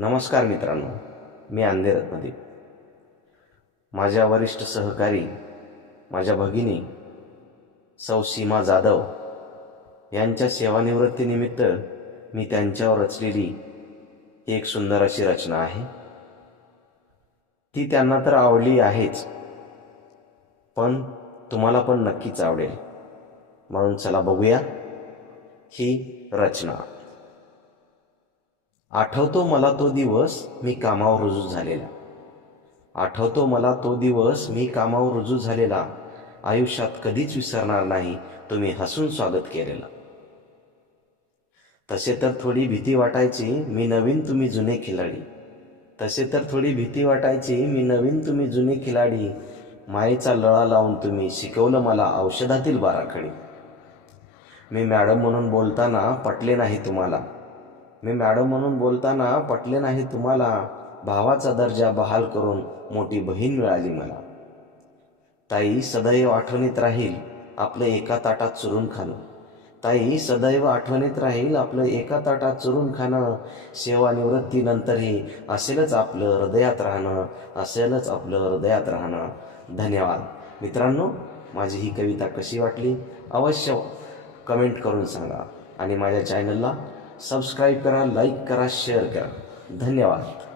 नमस्कार मित्रांनो मी अंधे रत्नदीप. माझ्या वरिष्ठ सहकारी माझ्या भगिनी सौ सीमा जाधव यांच्या सेवानिवृत्तीनिमित्त मी त्यांच्यावर रचलेली एक सुंदर अशी रचना आहे. ती त्यांना तर आवडली आहेच पण तुम्हाला पण नक्कीच आवडेल. म्हणून चला बघूया ही रचना. आठवतो मला तो दिवस मी कामावर रुजू झालेला. आठवतो मला तो दिवस मी कामावर रुजू झालेला. आयुष्यात कधीच विसरणार नाही तुम्ही हसून स्वागत केलेलं. तसे तर थोडी भीती वाटायची मी नवीन तुम्ही जुने खिलाडी. तसे तर थोडी भीती वाटायची मी नवीन तुम्ही जुने खिलाडी. मायेचा लळा लावून तुम्ही शिकवलं मला औषधातील बाराखडी. मी मॅडम म्हणून बोलताना पटले नाही तुम्हाला. मी मॅडम म्हणून बोलताना पटले नाही तुम्हाला भावाचा दर्जा बहाल करून मोठी बहीण मिळाली मला. ताई सदैव आठवणीत राहील आपलं एका ताटात चुरून खाणं. ताई सदैव आठवणीत राहील आपलं एका ताटात चुरून खाणं. सेवानिवृत्तीनंतरही असेलच आपलं हृदयात राहणं असेलच आपलं हृदयात राहणं. धन्यवाद. मित्रांनो माझी ही कविता कशी वाटली? अवश्य कमेंट करून सांगा. आणि माझ्या चॅनलला सबस्क्राईब करा लाईक करा शेअर करा. धन्यवाद.